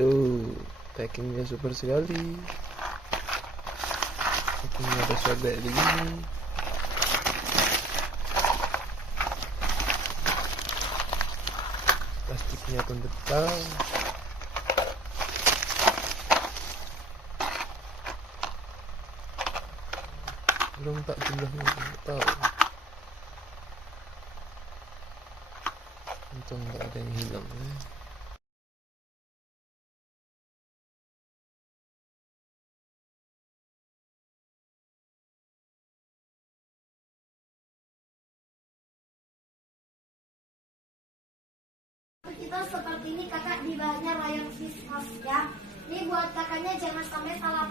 Tuh, packingnya super sekali. Packingnya ada sobek begini. Plastiknya pun tebal. Belum tak jumlahnya, nggak tahu. Untung nggak ada yang hilang. Kita seperti ini kakak, di bawahnya rayon sis ya. Ini buat kakaknya jangan sampai salah.